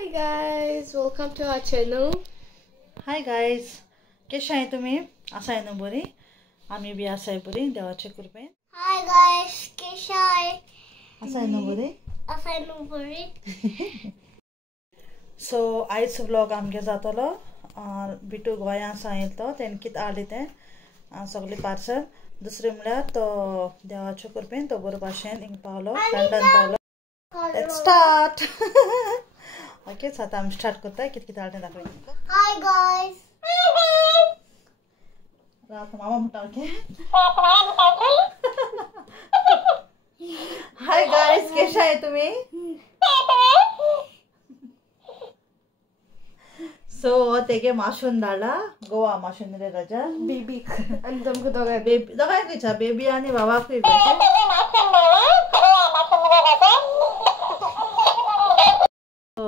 Hi guys, welcome to our channel. Hi guys, कशा आहे तुम्ही? असं आहे ना बरी? आम्ही बी असं आहे बरी देवाच्या कृपेने. Hi guys, कशा आहे? असं आहे ना बरी? असं आहे ना बरी? सो आयच व्लॉग आमगे जातलो. बिटू गोंया सांगितलं तो तेन कित आले ते सगळे पार्सल. दुसरे म्हळ्यार तो देवाच्या कृपेन तो बरो भाशेन हिंग पावलो लंडन पावलो. Let's start. ओके सो आता आम्ही स्टार्ट करता कित कित आले दाखव. Hi guys. रात मामा म्हणता ओके. हाय गाइस कशा आहे तुम्ही? सो तेगे माशून धाडला गोवा माशून रे राजा Baby, and तुमको दोघे बेबी दोघांक विचार बेबी आणि बाबाक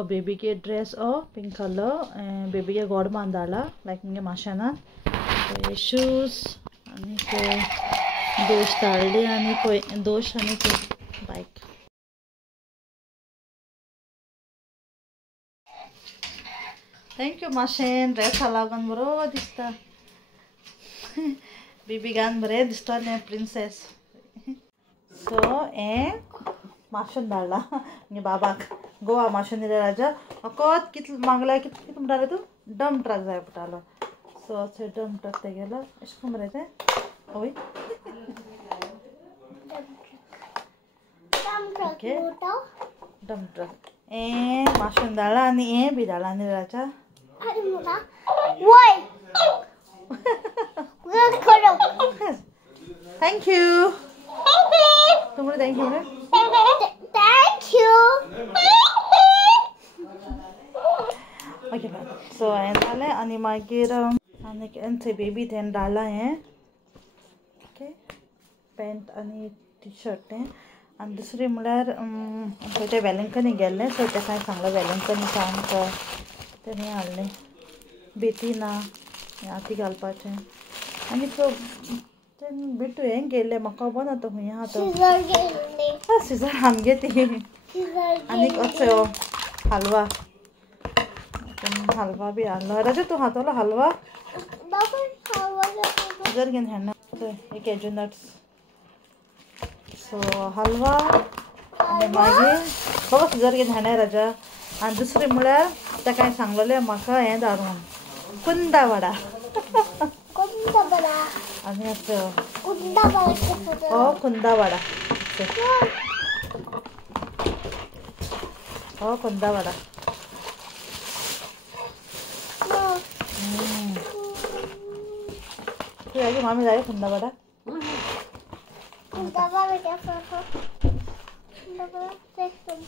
बेबी के ड्रेस पिंक कलर बेबी के गोड मान धाडला लायक मुगे माशाना शूज आणि दोश धाडले आणि दोश आणि बाईक. थँक्यू माशेन ड्रेसा लागून बरो दिसता. बेबी गान बरें दिसता न्ही प्रिन्सेस. सो हें माशून धाडला म्हणजे बाबाक गोवा माशून रे राजा. फकत कित मागला कित म्हणटाले तूं डंप ट्रक जाय पडटालो. सो थंय डंप ट्रक ते गेलो अशें करून मरे तें ओय ओके डंप ट्रक हें माशून धाडला आनी हें बी धाडला न्ही राजा. Thank you. तुम्हाला thank you म्हणे. Thank you. ओके सो हें जालें आनी मागीर आनी थंय बेबी तें धाडला हें ओके पॅन्ट आनी टी शर्ट तें आनी दुसरें म्हळ्यार थंय तें वेलिंगटनी गेल्लें सो तेका सांगलें वेलिंगटनीचें आमकां तेणी हाडलें बेती ना हाती घालपाचें आनी तो तें बिटू हें गेल्लें म्हाका खबर ना तो खंय आहा तो सिजर आमगे ती आनीक असो हलवा हलवा बी हाडलो. राजा तूं हातलो हलवा सिजर घेवन हाडना हे कॅजू नट्स. सो हलवा आनी मागीर बघा सिजर घेवन हाडलें राजा. आनी दुसरें म्हळ्यार ताका सांगलेलें म्हाका हें धाडून कुंदा वडा आनी असो कुंदा वडा कुंदा वडा. मामी जाय कुंदा वडा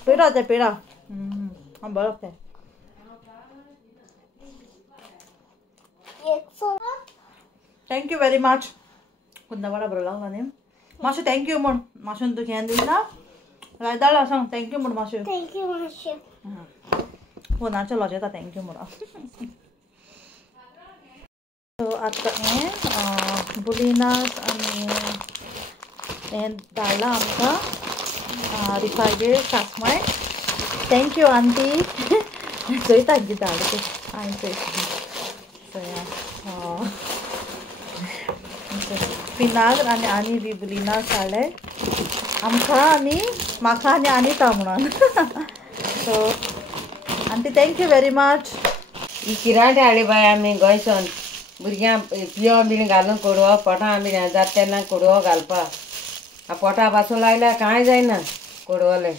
पेढा ते पेढा बरं ते. Thank you very much. कुंदा वडा बरो लागला न्ही मातशें थँक्यू म्हण मातशें तूं हें दिना धाडला सांग थँक्यू म्हण मातशें. Thank you मातशें फोनाचें लॉज येता थँक्यू म्हणून. सो आतां हें बुलिनास आनी हें धाडलां आमकां रिफागेर सासमाय. Thank you aunty. चोयता कितें धाडलें तें हांवें चोयता. पिनाग्र आनी बी बुलिनास हाडले आमकां आनी म्हाका आनी अनिता म्हणून. सो आंटी थँक्यू व्हेरी मच. ही किराटे हाडली बाय आमी गोंयसून भुरग्यांक पियो बीन घालून कोडवो पोटां बीन जाता तेन्ना कोडवो घालपाक पोटा पासून लायल्यार कांय जायना कोडवोलें.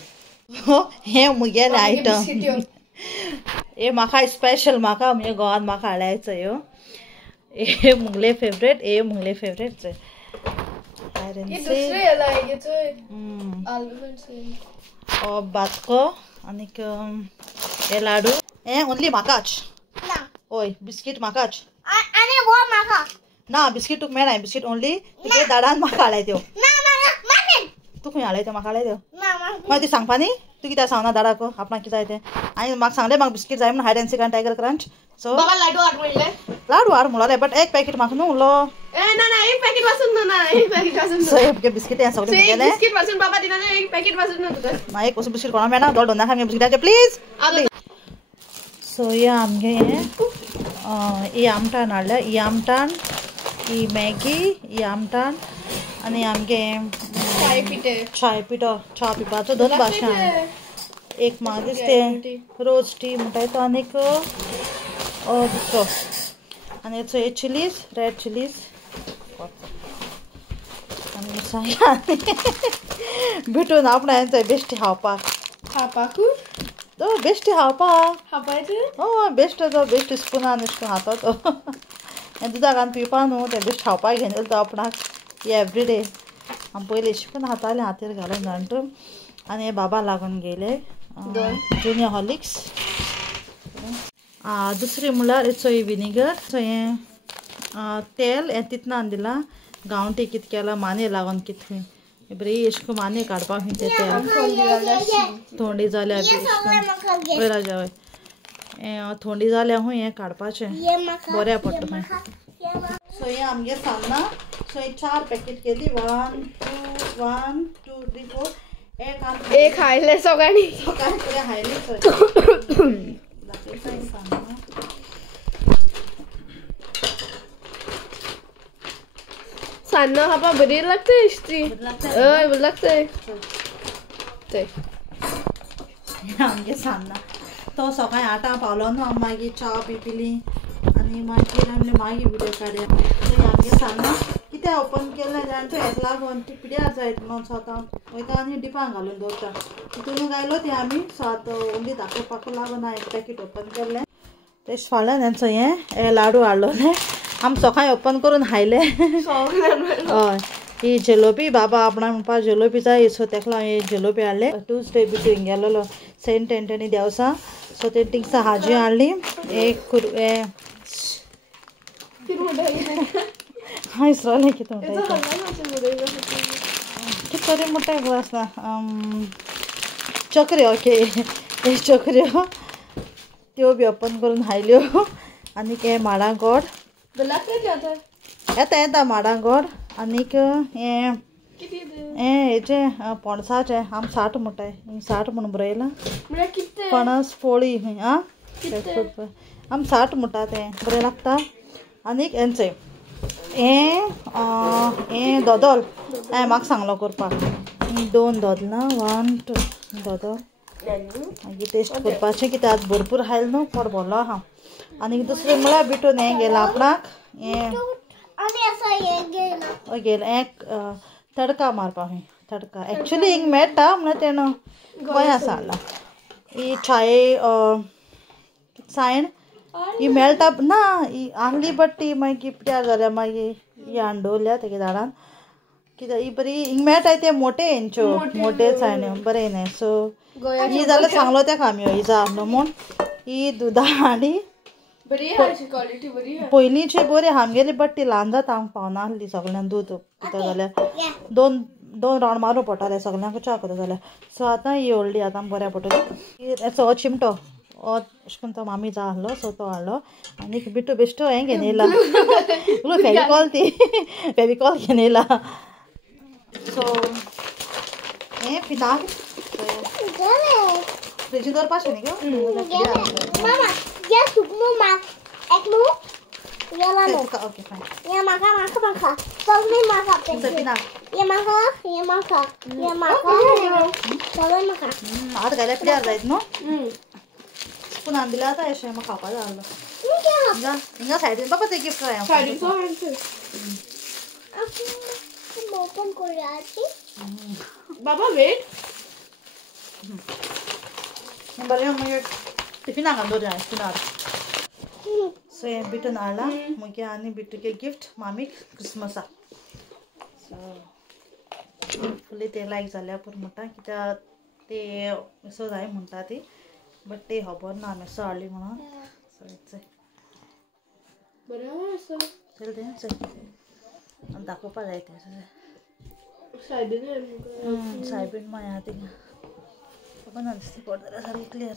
हे मुगेले आयटम हे म्हाका स्पेशल म्हाका म्हणजे गोवान म्हाका हाडायचो ह्यो हे मुगले फेवरेट हे मुगले फेवरेट बातको आनीक हे लाडू हे ओन्ली म्हाकाच. ओय बिस्कीट म्हाकाच आणि वो म्हाका ना बिस्कीट तुका मेळना बिस्कीट ओन्ली तुगे दाडान म्हाका हाडलाय त्यो. तू खंय हाडलाय त्यो म्हाका हाडलाय त्यो मागीर ती सांगपा न्ही तू कित्याक सांगना दाडाक आपणाक कितें जाय तें. आनी म्हाका सांगलें म्हाका बिस्कीट जाय म्हणून हायड एंड सीक आनी टायगर क्रंच. सो लाडू हाड म्हणलें लाडू हाड म्हणलें बट एक पॅकेट म्हाका न्हू उरलो. ना एक पॅकेट पासून ना एक पॅकेट पासून सो हे बिस्कीट हें सगळें गेलें बिस्कीट पासून बाबा दिना एक पॅकेट पासून ना तुका ना एक पासून बिस्कीट कोणा मेळना दोन नाका बिस्किटाचे प्लीज. सो हे आमगे ही आमटाण हाडल्या ही आमटाण ही मॅगी ही आमटाण आनी आमगे चाय पिते चाय पिठो च्या पिवपाचो दोन भाशा एक म्हाका दिसते रोज टी म्हणटाय तो आनीक दुसरो आनी हे चिलीज रेड चिलीज आनी मिरसांगे भिटून आपणान थंय बेश्टी खावपाक खापाकू तो बेश्टी खावपाक खापायचे बेश्ट तो बेश्टी स्पुनान अशें करून खाता तो हें दुदाक घालून पिवपा न्हू तें बेश्ट खावपाक घेवन येयलो तो आपणाक एवरीडे आमी पयलीं शिकून खातालें हातीर घालून जाणटो आनी हे बाबा लागून गेले जुनियर हॉर्लिक्स दुसरी म्हणल्यार चोय विनेगर सो हें तेल हें तितनान दिलां गांवठी कितें केलां माने लागून कितें बरी अशें करून माने काडपाक तें तेल थोंडी जाल्यार वयर राजा वय हें थोंडी जाल्यार हूंय हें काडपाचें बऱ्या पडटा हूंय सो हें आमगे सान्नां सो हे 4 पॅकेट केली 1 2 3 4 एक खायले सगळ्यांनी सकाळी पुरे हायली सान्नां खापा बरी लागता इश्टी हय बरी लागता ते आमगे सान्नां तो सकाळी 8 पावलो न्हू आमी मागीर च्या बी पिली आनी मागीर आमले मागीर व्हिडिओ काडया आमगे सान्नां कितें ओपन केलें जाणटे हेका लागून ती पिड्यार जायत न्हू सो आतां वयता आनी डिपान घालून दवरता तितून गायलो ती आमी सो आतां ओन्ली दाखोवपाक लागून हांवें एक पॅकेट ओपन केल्लें तेच फाल्यां तेंचो हें लाडू हाडलोले आमी सकाळी ओपन करून खायले हय ही जलोबी बाबा आपणा म्हणपा जलोबी जाय सो तेका लागून हे जलोबी हाडले ट्यूजडे बी थंय गेलोलो सेंट एंटनी देवसा सो ते थिंगसा हाजी हाडली एक हां इसरोलें कितें म्हणटा कितें तरी म्हणटा ग्लास ना चकऱ्यो ओके हे चकऱ्यो त्यो बी ओपन करून हायल्यो आनीक हे माडा गोड येता माडा गोड आनीक हें हेचे पणसाचे आमी 60 म्हणटाय 60 म्हणून बरयलां पणस पोळी आं आमी 60 म्हणटा तें बरें लागता आनीक हेंचें हें दोदोल हांवें म्हाका सांगलो करपाक 2 दोदलां 1 2 दोदोल मागीर टेस्ट करपाचें कित्याक आतां भरपूर खायलें न्हू पोट भरलो आहा आनीक दुसरें म्हळ्यार भिटून हें गेलां आपणाक हें गेलें एक तडका मारपाक तडका एक्चुली हिंग मेळटा म्हणल्यार तेणें गोंया हाडला ही चाये सायण ही मेळटा ना ही आहली बट ती मागीर पिड्यार जाल्या मागीर ही हांडोवल्या तेगे झाडान कित्याक ही बरी हिंग मेळटाय ते मोटे हेंच्यो मोटे सायण्यो बरें न्हय सो ही जाल्यार सांगलो तेका आमी ही जा न्हू म्हूण ही दुदा आनी पयलींची बरी आमगेली बट ती ल्हान जाता हांव पावना आसली सगळ्यांक दूद कितें जाल्यार दोन रावंड मारूं पडटाले सगळ्यांक च्या करता जाल्यार सो आतां ही व्हडली आतां बऱ्या पडटली हो चिमटो हो अशें करून तो मामी जा आहलो सो तो हाडलो आनीक बिटू बेश्टो हें घेवन येयला फेविकॉल ती फेविकॉल घेवन येयला सो हें पिनाक फ्रिजीन दवरपाचें न्ही ओके फायन आतां घाल्यार पिड्यार जायत न्हू स्पूनान दिल्यार आतां अशें म्हाका खावपा जाय आहलो हिंगा सायडीन बाबा ते गिफ्ट बाबा वेट बरें मागीर टिफिनाक घालून दवरया स्पूनार सो हें भिटून हाडलां मागीर आनी भिटूके गिफ्ट मामीक क्रिसमसाक सो फुल्ली ते लायक जाल्यार पुरो म्हणटा कित्याक ते असो जाय म्हणटा ती बट ते खबर ना हांवें असो हाडली म्हणून सो हेच चल तें दाखोवपा जाय तें सायबीण माया थिंगा खबर ना दिसता पडटलें सारकें क्लियर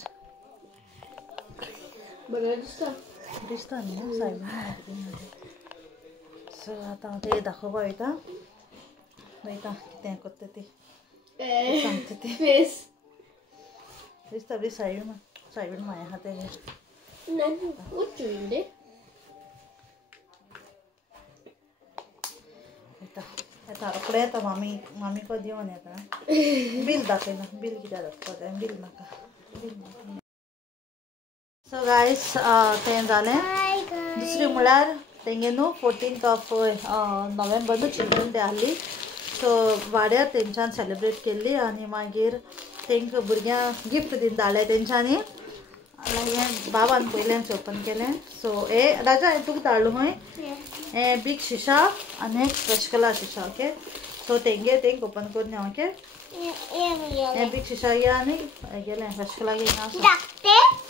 दिसता न्ही सायबीण सो आतां हांव ते दाखोवपा वयता कितें करता ती सांगता ती दिसता बरी सायबीण माया आहा तेजेर नाही उच्च दे आता रोकडे येता मामी को दिवन येता बिल दाखयना बिल कित्याक दाखयता बिल नाका सो गायस तें जालें दुसरी म्हळ्यार तेंगे न्हू 14th ऑफ नोव्हेंबर न्हू चिल्ड्रन डे आहली सो वाड्यार तेंच्यान सेलिब्रेट केल्ली आनी मागीर तेंकां भुरग्यांक गिफ्ट दिन धाडलें तेंच्यांनी हें बाबान पयलेंच ओपन केलें सो हे राजा हें तुका धाडलो खंय हें बीग शिशा आनी एक फ्रेश कलर शिशा ओके सो तेंक ओपन करून या ओके हें बीग शिशा घे आनी गेलें फ्रेश कलर घे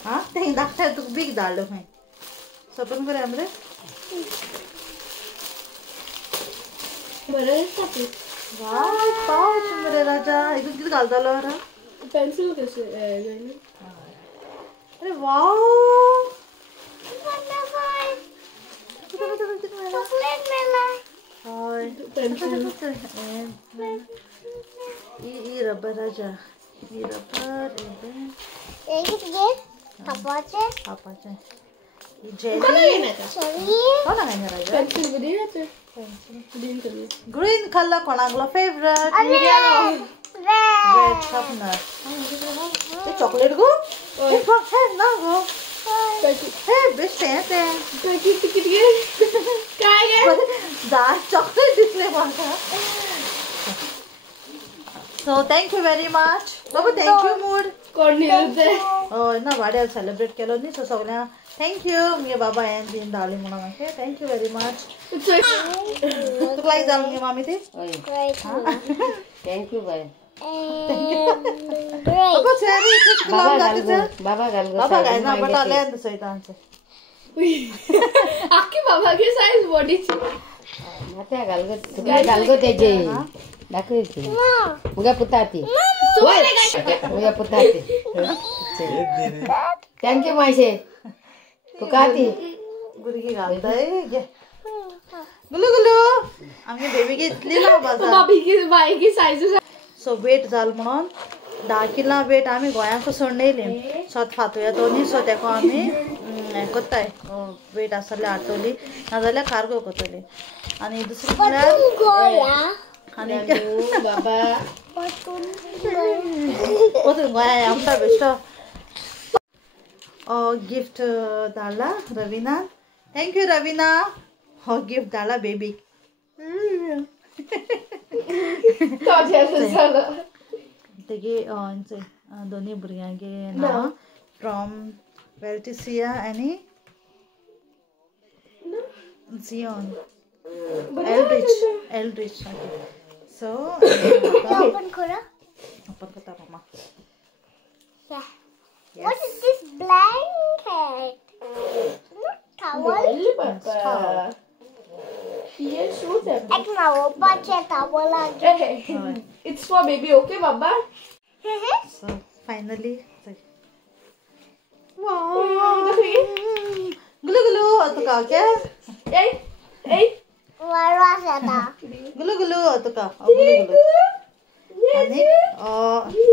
हां तें धाकटें तुका बीग धाडलो खंय सो ओपन करूया मरे बरें दिसता वाव पावच मरे राजा हितून कितें घालतलो रा पेन्सिल कशें जायना अरे वाव चॉकलेट मेला हय ई रबर राजा ई रबर एक ये पापाचे पापाचें ई जेली चलिए कोणा काय राजा पेन्सिल बरी आहे ग्रीन कलर ग्रीन कलर कोणागलो फेवरेट रेड रेड शार्पनर ते चॉकलेट गो हे ना गो हे बेस्ट आहे ते पैकेट तिकीट घे काय घे डार्क चॉकलेट दिसले म्हाका सो थँक्यू व्हेरी मच बाबा थँक्यू मूड कोण नेलं ते हय ना वाड्यार सेलिब्रेट केलो न्ही सो सगळ्यांक थँक्यू मगे बाबा हें दिन धाडली म्हणून ओके थँक्यू व्हेरी मच तुका लायक जालें मगे मामी ती थँक्यू बाय अगो सॅरी बाबा घाल बाबा काय ना बट आलें सयता आखी बाबा के साइज बॉडीची मात्या घाल गो तेजे दाखयची मुगे पुताती मुगे पुताती थँक्यू मायशे पुकाती भुरगीं घालताय घे गुलू गुलू आमगे बेबीगे इतली ना बाजार बाबी की बाई की साइज सो वेट जाल म्हणून 10 किलो वेट आमी गोंयांक सोडून येयली सोत फातो येतो न्ही सो तेका आमी हें कोत्ताय वेट आसतले हाडटली नाजाल्यार कार्गो कोत्तली आनी दुसरी म्हळ्यार आनी बाबा वचून गोंया आमकां बेश्टो गिफ्ट धाडला रविना थँक्यू रविना हो गिफ्ट धाडला बेबी तेगे दोनी भुरग्यांगे नांव फ्रॉम वेल्टिसिया आनी झियोन एल्ड्रिच सो ओपन करो ओपन करता मामा What is this blanket? Towel? बाबा ये शूज है Ek mau pakai towel lagi. It's for baby okay Baba So finally, gulu gulu atau kau ke? Warna sana. Gulu gulu atau kau? Gulu gulu. Ani,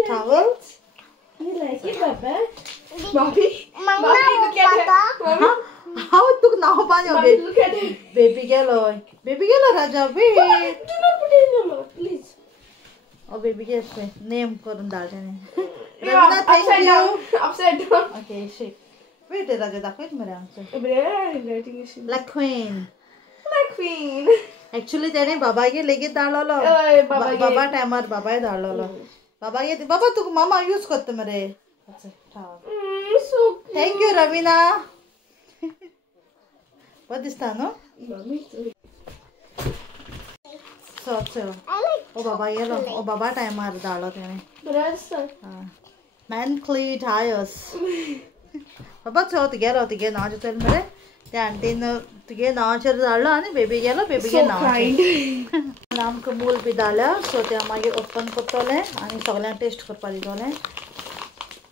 towel. You like it, Baba? Mommy? Mama Mommy, look at papa. her. Mommy, How tu nak banyak Mommy, baby? look at her. Baby girl, baby girl Raja, wait. Do not put it in your mouth, please. Oh baby girl, name korun dalde ne. Yeah, Ravina, thank upside you. down. Upside down. Okay, shit. Wait, Raja, dakwit mere answer. Writing machine. Like queen. Like queen. Actually, त्याने बाबा के लेके दाळलो. ओय, बाबा गे. बाबा timer बाबा दाळलो. बाबा ये बाबा तू मामा use करते मरे. अच्छा, ठाव. So Thank you, Ravina. What is that, no? Mommy. So. I like. ओ बाबा ये लो. ओ बाबा टाइमर दाळलो त्याने. Brother. Mancly tires. बाबा चो तिगे नाव चल मरे. त्या आंटीन तिगे नाव चल दाळलो आणि बेबी गेलो बेबीगे So नाव. kind. आमकां मूल बी धाडल्या सो ते मागीर ओपन करतले आनी सगळ्यांक टेस्ट करपा दितले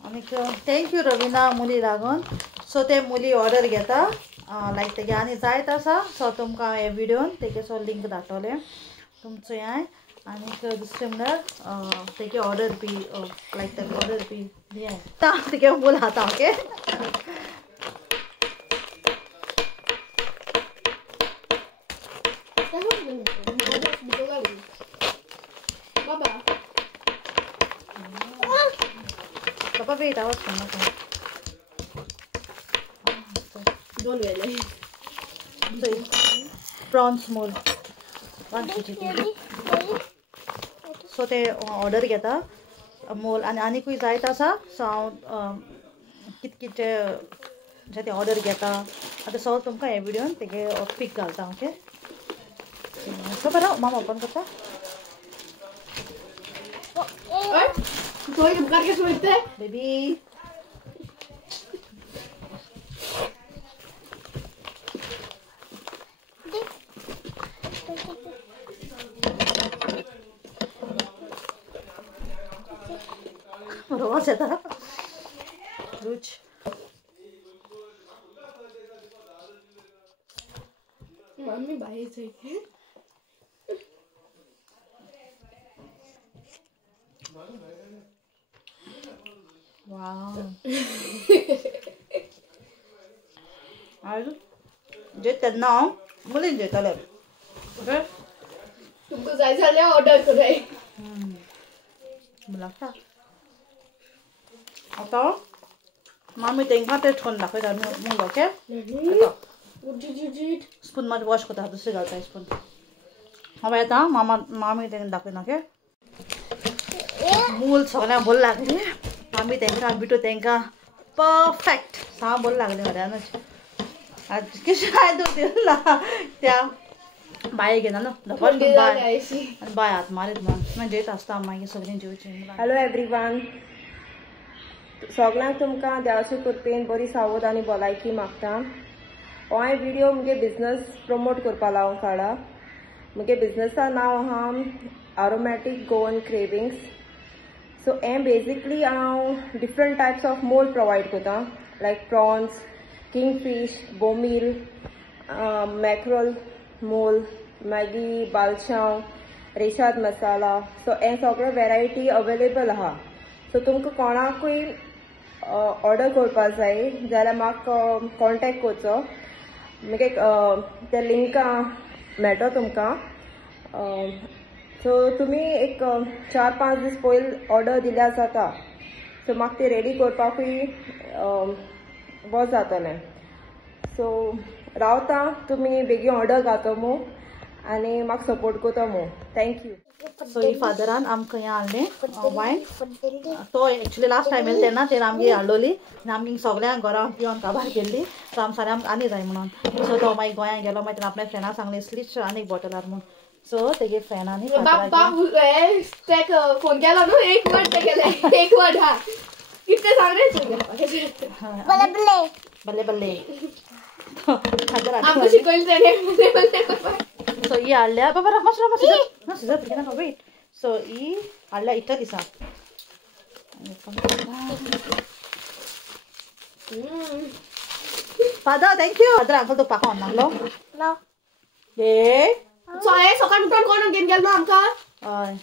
आनी थँक्यू रविना मुली लागून सो ते मुली ऑर्डर घेता लायक तेगे आनी जायत आसा सो तुमकां हे विडियोन तेगे लिंक धाडटले तुमचो हें आनी दुसरें म्हणल्यार तेगे ऑर्डर बी लायक तेगे ऑर्डर बी हें तेगे मूल खाता okay wait, I was going Don't really. to prawns mold. 1 kg. So ते ऑर्डर घेता मोल आनी खूंय जाय आसा सो हांव कितें जे ते ऑर्डर घेता आतां सगळो तुमकां हे विडियोन तेगे पीक घालता ओके सो बरो मामा ओपन करता Soy buscar que suelte. Baby रोज येता रुच Mami bayi चाहिए. वाव आज जे तेन्ना हांव मुलीन जेतालें ओके तुमको जाय जाल्यार ऑर्डर कराय. लागता आतां मामी तांकां टेस्ट करून दाखयता मुंग ओके स्पून मात वॉश करता दुसरी घालता स्पून हांव येता मामी तांकां दाखयना ओके मूल सगळ्यांक बरी लागली मामी तांकां बिटू तांकां परफेक्ट साव बरी लागली घरानूच आज कशें काय दिला त्या बाये घेना न्हू धपन बाय आनी बाय हात मारीत म्हणून जेत आसता मागीर सगळीं जेवची हॅलो एवरीवन सगळ्यांक तुमकां देवाचे कृपेन बरी सावध आनी भलायकी मागता हो हांवें व्हिडियो मुगे बिझनस प्रमोट करपा लागून काडला मुगे बिझनसा नांव आहा अरोमॅटीक गोवन क्रेविंग्स सो हें बेजिकली हांव different types of mould provide करता लायक प्रॉन्स किंगफीश बोमील मॅक्रोल मोल मागीर बालचांव रेशाद मसाला सो हें सगळे वेरायटी अवेलेबल आहा सो तुमकां कोणाकूय ऑर्डर करपा जाय जाल्यार म्हाका कॉन्टेक्ट करचो मुगे ते लिंका मेळटो तुमकां सो तुमी एक 4-5 दीस पयलीं ऑर्डर दिल्यार जाता सो म्हाका ती रेडी करपाकूय बरें जातलें सो रावता तुमी बेगीन ऑर्डर घातो मू आनी म्हाका सपोर्ट करता मू थँक्यू सो ही फादरान आमकां हें हाडलें वायन तो एक्चुली लास्ट टायम येयलो तेन्ना तें आमगे हाडलोली आनी आमगे सगळ्यांक घरां पिवन काबार केल्ली सो आमी सारे आमकां आनी जाय म्हणून सो तो मागीर गोंयान गेलो मागीर आपल्या फ्रेंडाक सांगलें इतलीच आनीक बॉटलार म्हणून सो तेगे फ्रेंडांनी फोन केला न्हू एक वर्ड ते गेले एक वर्ड हा कितले सांग रे बल्ले बल्ले फादर आमकां शिकयलें तेणे सो ही हाडल्या बाबा मातशें सिजर पिकना वेट सो ही हाडल्या इटलीसा फादर थँक्यू फादर अंकल तो पाको नासलो No. ए सकाळ उठून कोण घेवन गेलो आमकां हय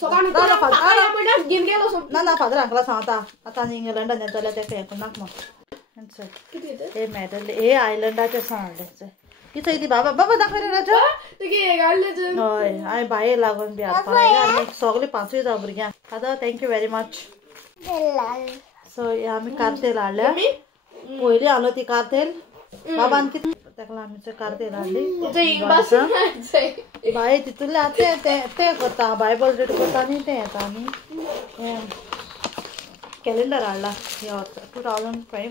सकाळ उठून घेवन गेलो ना फादर अंकला सांगता आतां आनी इंग्लंडान येता जाल्यार तेका हें करनाक म्हणून हे मेडल हे आयलंडाचे सांगले ही चयती बाबा बाबा दाखय रे राजा हय हांवें बाये लागून बी हाडपा आनी सगळीं 5 जावं भुरग्यांक father thank you very much so आमी कार्तेल हाडल्या पयलीं हाडलो ती कार्तेल बाबान कितें तेका आमी कार्तेल हाडली बाये तितूंतले ते करता बायबल रीड करता आनी तें येता आनी कॅलेंडर हाडला 2025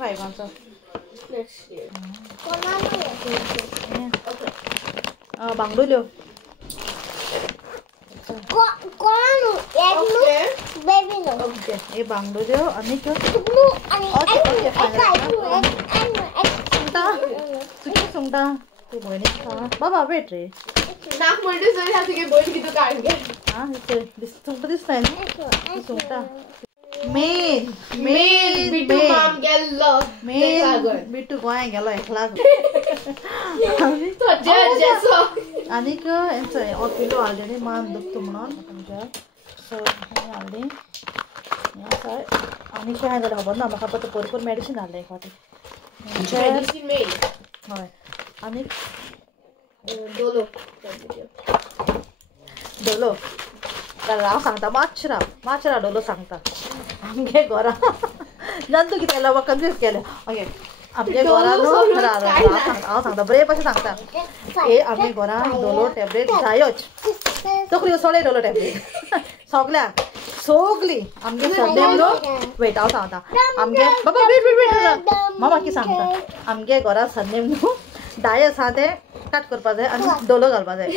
बांगडुल्यो ओके हे बांगडुल्यो आनी सुकी सुंगटां ती भयणीक खा बाबा वेट रे नाक म्हणटे जरी हा तुगे बट कितू काढ घे हां सुंगटां दिसता न्ही सुंगटां मेन बिटू माम गेल्लो बिटू गोंयान गेलो एकलाग आनीक किलो हाडलेली मान दुखता म्हणून तुमच्या सो हाडली आनी काय जाल्यार खबर ना म्हाका पळय भरपूर मेडिसीन हाडलें एक फावटी हय आनीक दोलो डोलो हांव सांगता मातशें राव डोलो सांगता आमगे घरा जाणतो कितें जालें म्हाका कन्फ्यूज केलें ओके आमगे घरा न्हू हांव सांगता बरे भशेन सांगता हे आमगे घरान दोलो टॅबलेट जायोच तकली सोडे दोलो टॅबलेट सगळ्यांक सगळी आमगे सरनेम न्हू वेट हांव सांगता आमगे बाबा वेट वेट वेट मामा कितें सांगता आमगे घरा सरनेम न्हू दाय आसा ते कट करपा जाय आनी दोलो घालपा जाय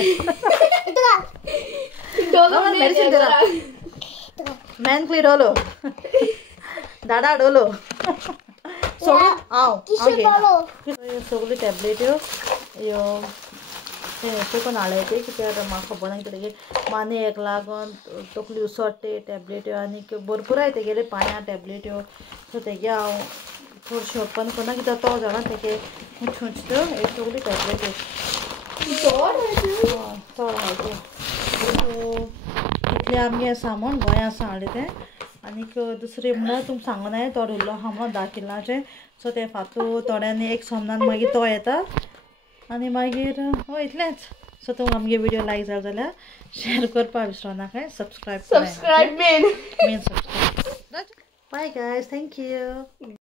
मेडिसीन दिला मॅनक्ली डोलो दादा डोलो सोडून हांव घेयना सगळी टॅबलेट ह्यो अशें करून हाडले कित्याक म्हाका खबर ना कितें मानेक लागून तकली उसोडटे टॅबलेट्यो आनीक भरपूर आहाय तेगेले पांयां टॅबलेट्यो सो तेगे हांव चडशें ओपन करना कित्याक तो जाणा तेगे छुंचत्यो हे सगळी टॅबलेट्यो चड आहाय त्यो सो इतलें आमगे सामान गोंया आसा हाडलें तें आनीक दुसरें म्हणल्यार तुमकां सांगून हांवें तो उरलो आहा म्हणून 10 किलाचें सो ते फातू थोड्यांनी एक सोमनान मागीर तो येता आनी मागीर हय इतलेंच सो तुमकां आमगे विडियो लायक जालो जाल्यार शेअर करपाक विसरो नाका सबस्क्रायब मेन subscribe bye guys thank you